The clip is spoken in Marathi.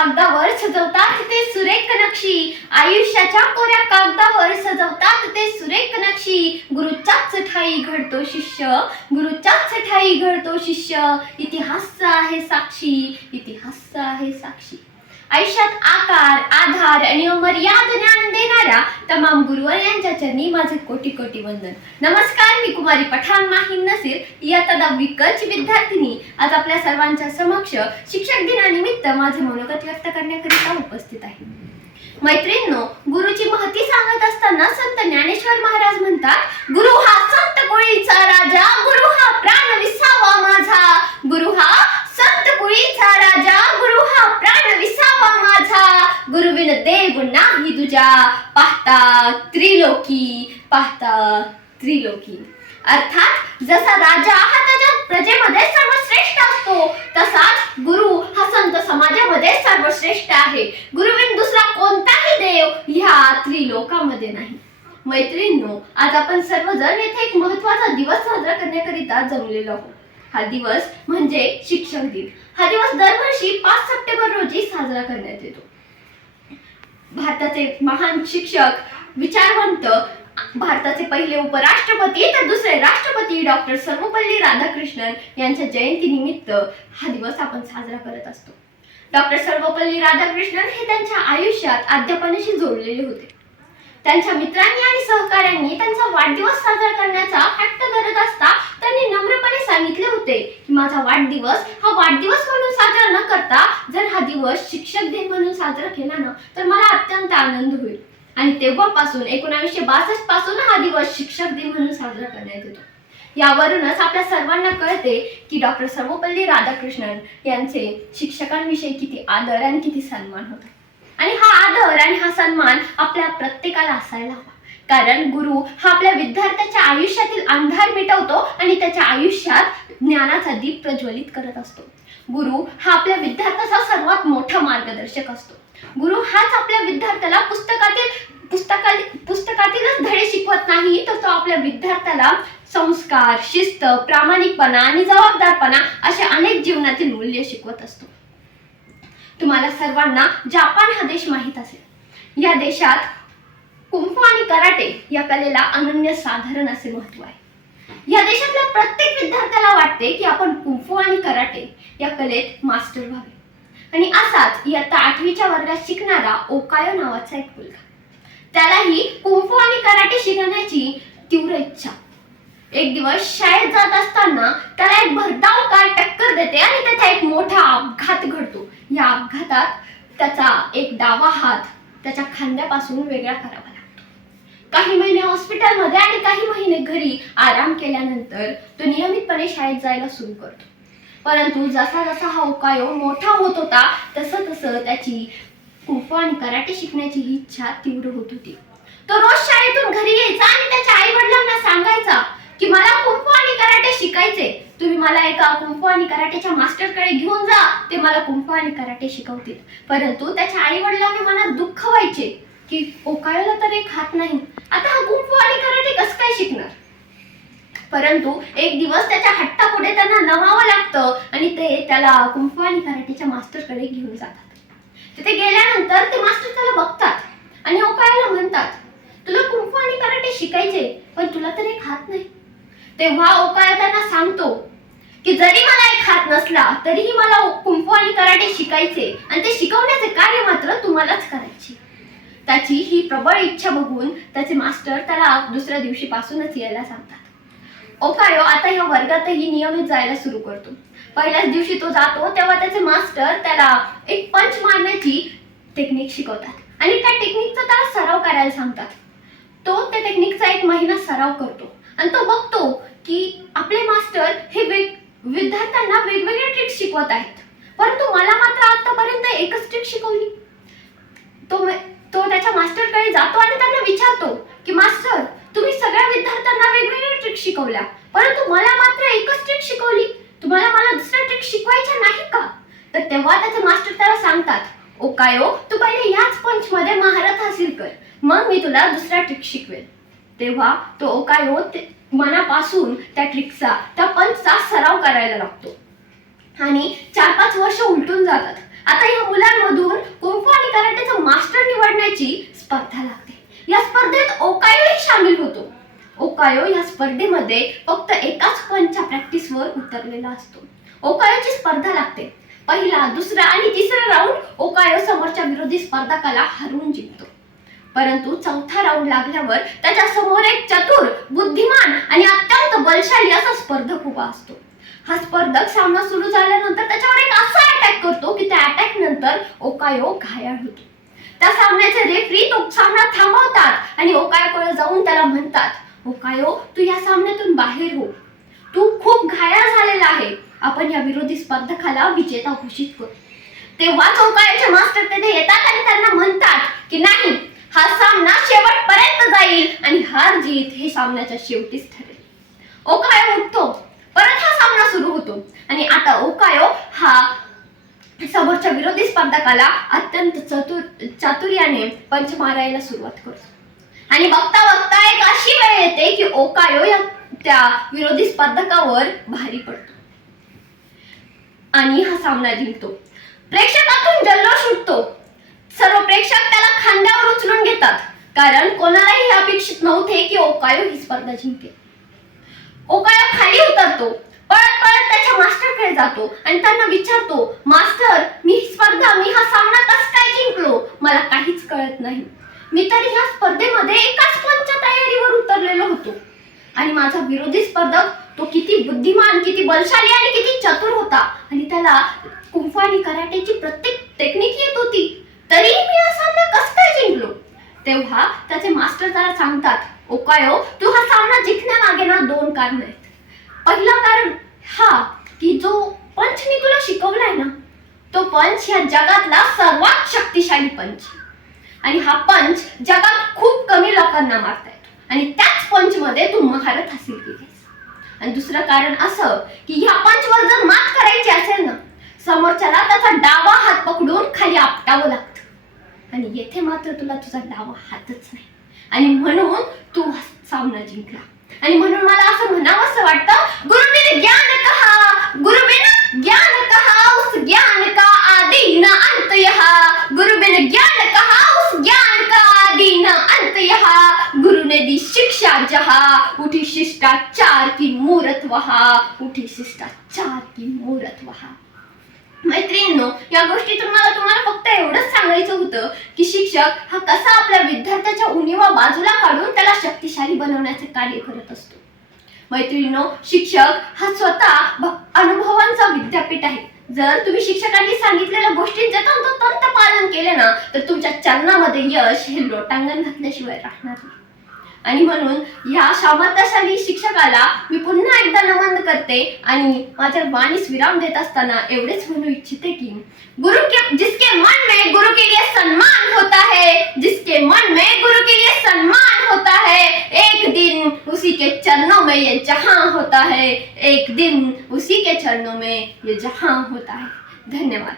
कागदावर सजवतात ते सुरेख नक्षी. आयुष्याच्या कोऱ्या कागदावर सजवतात ते सुरेख नक्षी. गुरुच्याच ठाई घडतो शिष्य. गुरुच्याच ठाई घडतो शिष्य. इतिहास आहे साक्षी. इतिहास आहे साक्षी. आयुष्यात आकार आधार आणि अमर्याद ज्ञान देणाऱ्या तमाम गुरुवर यांच्या चरणी माझे कोटी कोटी वंदन. नमस्कार मी कुमारी पठाण माहीन नसीर इयत्ता दहावी कची विद्यार्थिनी. आज आपल्या सर्वांच्या समक्ष शिक्षक दिनानिमित्त माझे मनोगत व्यक्त करण्याकरिता उपस्थित आहे. मैत्रिणींनो गुरुची महती सांगत असताना संत ज्ञानेश्वर महाराज म्हणतात गुरु हा संत कोळीचा राजा गुरु हा प्राण विसावा माझा गुरु हा संत कोळीचा राजा गुरु हा प्राण विसावा माझा गुरुविन देव नाही तुझ्या पाहता त्रिलोकी पाहता त्रिलोकी. अर्थात जसा राजा हा त्याच्या प्रजेमध्ये सर्वश्रेष्ठ असतो तसाच गुरु हा संत समाजामध्ये सर्वश्रेष्ठ आहे. गुरुविन दुसरा कोणताही देव ह्या त्रिलोकामध्ये नाही. मैत्रिणींनो आज आपण सर्वजण येथे एक महत्त्वाचा दिवस साजरा करण्याकरिता जमलेलो आहोत. हा दिवस म्हणजे शिक्षक दिन. हा दिवस दरवर्षी पाच सप्टेंबर रोजी साजरा करण्यात येतो. भारताचे महान शिक्षक विचारवंत भारताचे पहिले उपराष्ट्रपती तर दुसरे राष्ट्रपती डॉक्टर सर्वपल्ली राधाकृष्णन यांच्या जयंतीनिमित्त हा दिवस आपण साजरा करत असतो. डॉक्टर सर्वपल्ली राधाकृष्णन हे त्यांच्या आयुष्यात अध्यापनाशी जोडलेले होते. त्यांच्या मित्रांनी आणि सहकाऱ्यांनी त्यांचा वाढदिवस साजरा करण्याचा हट्ट धरत असता त्यांनी नम्रपणे सांगितले होते की माझा वाढदिवस हा वाढदिवस म्हणून साजरा न करता जर हा दिवस शिक्षक दिन म्हणून साजरा केला ना तर मला अत्यंत आनंद होईल. आणि तेव्हापासून एकोणावीसशे बासष्टपासून हा दिवस शिक्षक दिन म्हणून साजरा करण्यात येतो. यावरूनच आपल्या सर्वांना कळते की डॉक्टर सर्वपल्ली राधाकृष्णन यांचे शिक्षकांविषयी किती आदर आणि किती सन्मान होता. आणि हा आदर आणि हा सन्मान आपल्या प्रत्येकाला असायला हवा. कारण गुरु हा आपल्या विद्यार्थ्याच्या आयुष्यातील अंधार मिटवतो आणि त्याच्या आयुष्यात ज्ञानाचा दीप प्रज्वलित करत असतो. गुरु हा आपल्या विद्यार्थ्याचा सर्वात मोठा मार्गदर्शक असतो. गुरु हाच आपल्या विद्यार्थ्याला पुस्तकातील पुस्तकातील पुस्तकातीलच धडे शिकवत नाही तर तो आपल्या विद्यार्थ्याला संस्कार शिस्त प्रामाणिकपणा आणि जबाबदारपणा अशा अनेक जीवनातील मूल्य शिकवत असतो. तुम्हाला सर्वांना जापान हा देश माहीत असेल. या देशात कुंफू आणि कराटे या कलेला अनन्य साधारण असे महत्त्व आहे. या देशातल्या प्रत्येक विद्यार्थ्याला वाटते की आपण कुंफू आणि कराटे या कलेत मास्टर व्हावे. आणि असाच इयत्ता आठवीच्या वर्गात शिकणारा ओकायो नावाचा एक मुलगा. त्यालाही कुंफू आणि कराटे शिकण्याची तीव्र इच्छा. एक दिवस शाळेत जात असताना त्याला एक भरधाव कार टक्कर देते आणि त्याचा एक मोठा अपघात घडतो. या अपघातात त्याचा एक डावा हात त्याच्या खांद्यापासून वेगळा करावा लागतो. काही महिने हॉस्पिटलमध्ये आणि काही महिने घरी आराम केल्यानंतर तो नियमितपणे शाळेत जायला सुरू करतो. परंतु जसा जसा हा उकायो मोठा होत होता तसं तसं त्याची कुफू आणि कराटे शिकण्याची ही इच्छा तीव्र होत होती. तो रोज शाळेतून घरी यायचा आणि त्याच्या आई वडिलांना सांगायचा की मला कुंफू आणि कराटे शिकायचे. तुम्ही मला एका कुंफू आणि कराटेच्या मास्टरकडे घेऊन जा. ते मला कुंफू आणि कराटे शिकवतील. परंतु त्याच्या आई वडिलांनी मनात दुःख व्हायचे की ओकायला तर एक हात नाही. आता हा कुंफू आणि कराटे कसं काय शिकणार? परंतु एक दिवस त्याच्या हट्टा असतं आणि ते त्याला कुंफू आणि कराटेच्या मास्टरकडे घेऊन जातात. तिथे गेल्यानंतर ते मास्टर त्याला बघतात आणि ओकायला म्हणतात तुला कुंफू आणि कराटे शिकायचे पण तुला तर एक हात नाही. तेव्हा ओकाया त्यांना सांगतो की जरी मला एक हात नसला तरीही मला कुंफू आणि कराटे शिकायचे आणि ते शिकवण्याचे कार्य मात्र तुम्हालाच करायचे. त्याची ही प्रबळ इच्छा बघून त्याचे मास्टर त्याला दुसऱ्या दिवशीपासूनच यायला सांगतात. ओकायो आता या वर्गातही नियमित जायला सुरू करतो. पहिल्याच दिवशी तो जातो तेव्हा त्याचे मास्टर त्याला एक पंच मारण्याची टेक्निक शिकवतात. आणि त्या टेक्निकचा त्याला सराव करायला सांगतात. तो त्या टेक्निकचा एक महिना सराव करतो. आणि तो बघतो की आपले मास्टर हे वेग विद्यार्थ्यांना वेगवेगळे ट्रिक्स शिकवत आहेत. परंतु मला मात्र आतापर्यंत एकच ट्रिक शिकवली. तो तो त्याच्या मास्टरकडे जातो आणि त्यांना विचारतो की मास्टर तुम्ही सगळ्या विद्यार्थ्यांना वेगवेगळ्या ट्रिक शिकवल्या. परंतु मला मात्र एकच ट्रिक शिकवली. तुम्हाला मला दुसरा ट्रिक शिकवायचा नाही का? तर तेव्हा त्याचे मास्टर त्याला सांगतात ओकायो तू पहिले याच पंच मध्ये महारत हासिल कर. मग मी तुला दुसरा ट्रिक शिकवेल तेव्हा तो ओकायो ते- मनापासून त्या ट्रिकचा त्या पंचचा सराव करायला लागतो. आणि चार पाच वर्ष उलटून जातात. आता या मुलांमधून कुंफू आणि कराटेचं मास्टर निवडण्याची स्पर्धा लागते. या स्पर्धेत ओकायो या स्पर्धेमध्ये फक्त एकाच पंचच्या प्रॅक्टिसवर उतरलेला असतो. ओकायोची स्पर्धा लागते. पहिला दुसरा आणि तिसरा राऊंड ओकायो समोरच्या विरोधी स्पर्धकाला हरवून जिंकतो. परंतु चौथा राऊंड लागल्यावर त्याच्यासमोर एक चतुर बुद्धिमान आणि अत्यंत बलशाली असा स्पर्धक उभा असतो. हा स्पर्धक सामना सुरू झाल्यानंतर त्याच्यावर एक असा अटॅक करतो की त्या अटॅक नंतर ओकायो घायाळ होतो. त्या सामन्याचे रेफरी तो सामना थांबवतात आणि ओकायोकडे जाऊन त्याला म्हणतात हो ओकायो हो? तू या सामन्यातून बाहेर हो. तू खूप घायाळ झालेला आहे. आपण या विरोधी स्पर्धकाला विजेता घोषित करू. तेव्हा ओकायोचे मास्टर तेथे येतात आणि त्यांना म्हणतात की नाही हा सामना शेवटपर्यंत जाईल आणि हार जीत हे सामन्याच्या शेवटीच ठरेल. ओकायो उठतो. परत हा सामना सुरू होतो. आणि आता ओकायो हा समोरच्या विरोधी स्पर्धकाला अत्यंत चतुर चातुर्याने पंच मारायला सुरुवात करतो. आणि बघता बघता एक अशी वेळ येते की ओकायो या त्या विरोधी स्पर्धकावर भारी पडतो. आणि हा सामना जिंकतो. प्रेक्षकातून जल्लोष उठतो. सर्व प्रेक्षक त्याला खांद्यावर उचलून घेतात. कारण कोणालाही अपेक्षित नव्हते की ओकायो ही स्पर्धा जिंकेल. ओकायो खाली उतरतो. पळत पळत त्याच्या मास्टरकडे जातो. आणि त्यांना विचारतो मास्टर मी ही स्पर्धा मी हा सामना कस काय जिंकलो मला काहीच कळत नाही मी तर ह्या स्पर्धेमध्ये एकाच पंच तयारीवर उतरलेलो होतो आणि माझा विरोधी स्पर्धक तो किती बुद्धिमान किती बलशाली आणि किती चतुर होता. आणि त्याला कुंफ आणि कराटेची प्रत्येक टेक्निक येत होती. तरीही मी हा सामना कसं काय जिंकलो? तेव्हा त्याचे मास्टर त्याला सांगतात ओकायो तू हा सामना जिंकण्यामागे ना दोन कारण आहेत. पहिलं कारण हा की जो पंच मी तुला शिकवलाय ना तो पंच ह्या जगातला सर्वात शक्तिशाली पंच. आणि हा पंच जगात खूप कमी लोकांना मारता आणि त्याच पंच मध्ये तू महारत हासिल केलीस आणि दुसरं कारण असं की ह्या पंचवर जर मात करायची असेल ना समोरच्याला त्याचा डावा हात पकडून खाली आपटावं लागतं. आणि येथे मात्र तुला तुझा डावा हातच नाही. आणि म्हणून तू सामना जिंकला. आणि म्हणून मला असं म्हणावं असं वाटतं गुरुबीन ज्ञान कहा गुरुबीन ज्ञान कहा उस ज्ञान कहा आदि न अंत यहा गुरुबिन ज्ञान कहा उस ज्ञान का आदि न अंत यहा गुरु ने दी शिक्षा जहा उठी शिष्टाचार की मूरत वहा उठी शिष्टाचार की मूरत वहा। मैत्रिणींनो या गोष्टीतून मला तुम्हाला फक्त एवढंच सांगायचं होतं की शिक्षक हा कसा आपल्या विद्यार्थ्याच्या उणीवा बाजूला काढून त्याला शक्तिशाली बनवण्याचे कार्य करत असतो. मैत्रिणींनो शिक्षक हा स्वतः भ- अनुभवांचा विद्यापीठ आहे. जर तुम्ही शिक्षकांनी सांगितलेल्या गोष्टींचे तंत पालन केले ना तर तुमच्या चरणामध्ये यश हे लोटांगण घातल्याशिवाय राहणार नाही. आणि म्हणून या सामर्थ्यशाली शिक्षकाला मी पुन्हा एकदा नमन करते आणि माझ्या वाणीस विराम देत असताना एवढेच म्हणू इच्छिते की गुरु के जिसके मन में गुरु के लिए सन्मान होता है जिसके मन में गुरु के लिए सन्मान होता है एक दिन उसी के चरणों में ये जहां होता है एक दिन उसी के चरणों में ये जहां होता है। धन्यवाद।